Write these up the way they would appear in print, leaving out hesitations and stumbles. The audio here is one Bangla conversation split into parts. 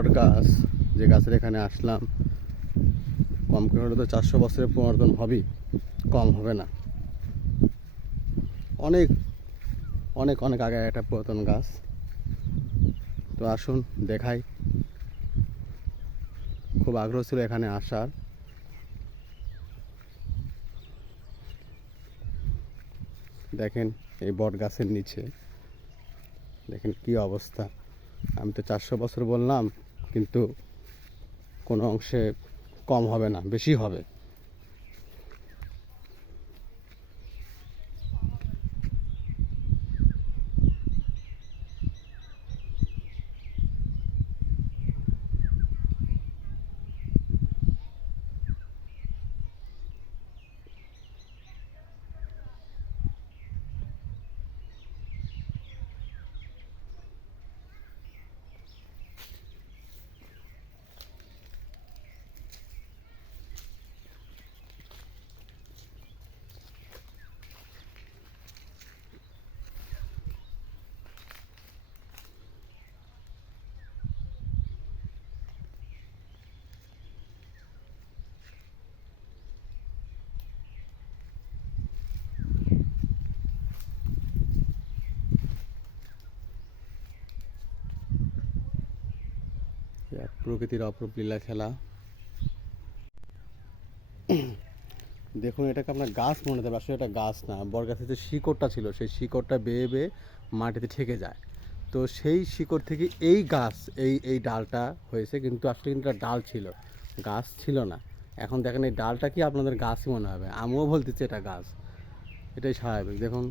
বট গাছ, যে গাছের এখানে আসলাম, কম করে হলে তো 400 বছরের পুনর্তন হবেই, কম হবে না। অনেক অনেক অনেক আগে একটা পুরাতন গাছ। তো আসুন দেখাই। খুব আগ্রহ ছিল এখানে আসার। দেখেন এই বট গাছের নিচে দেখেন কি অবস্থা। আমি তো 400 বছর বললাম, কিন্তু কোনো অংশে কম হবে না, বেশি হবে। প্রকৃতির অপরূপ লীলা খেলা। দেখুন, এটাকে আপনার গাছ মনে হতে পারে, আসলে এটা গাছ না। বট গাছের যে শিকড়টা ছিল, সেই শিকড়টা বেয়ে বেয়ে মাটিতে ঠেকে যায়। তো সেই শিকড় থেকে এই গাছ, এই ডালটা হয়েছে, কিন্তু আসলে কিন্তু এটা ডাল ছিল, গাছ ছিল না। এখন দেখেন এই ডালটা কি আপনাদের গাছই মনে হবে, আমিও বলতেছি এটা গাছ। এটাই স্বাভাবিক। দেখুন,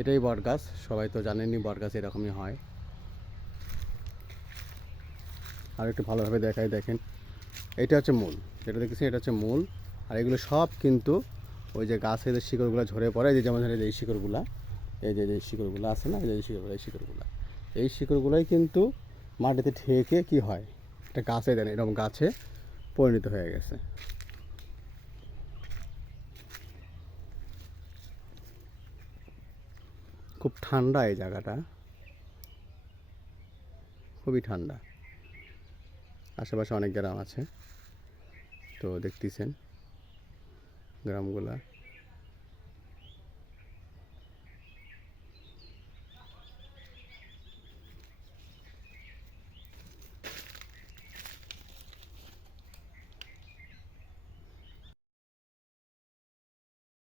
এটাই বট গাছ, সবাই তো জানেনই বট গাছ এরকমই হয়। আর একটু ভালোভাবে দেখাই, দেখেন এটা হচ্ছে মূল, যেটা দেখতেছি এটা হচ্ছে মূল। আর এগুলো সব কিন্তু ওই যে গাছের যে শিকড়গুলো ঝরে পড়ে, যে যেমন এই শিকড়গুলা, এই যে শিকড়গুলো আছে না, এই শিকড়গুলো, এই শিকড়গুলোই কিন্তু মাটিতে ঠেকে কি হয়, একটা গাছে দেন এরকম গাছে পরিণত হয়ে গেছে। খুব ঠান্ডা এই জায়গাটা, খুবই ঠান্ডা। আশেপাশে অনেক গ্রাম আছে, তো দেখতেছেন গ্রামগুলা।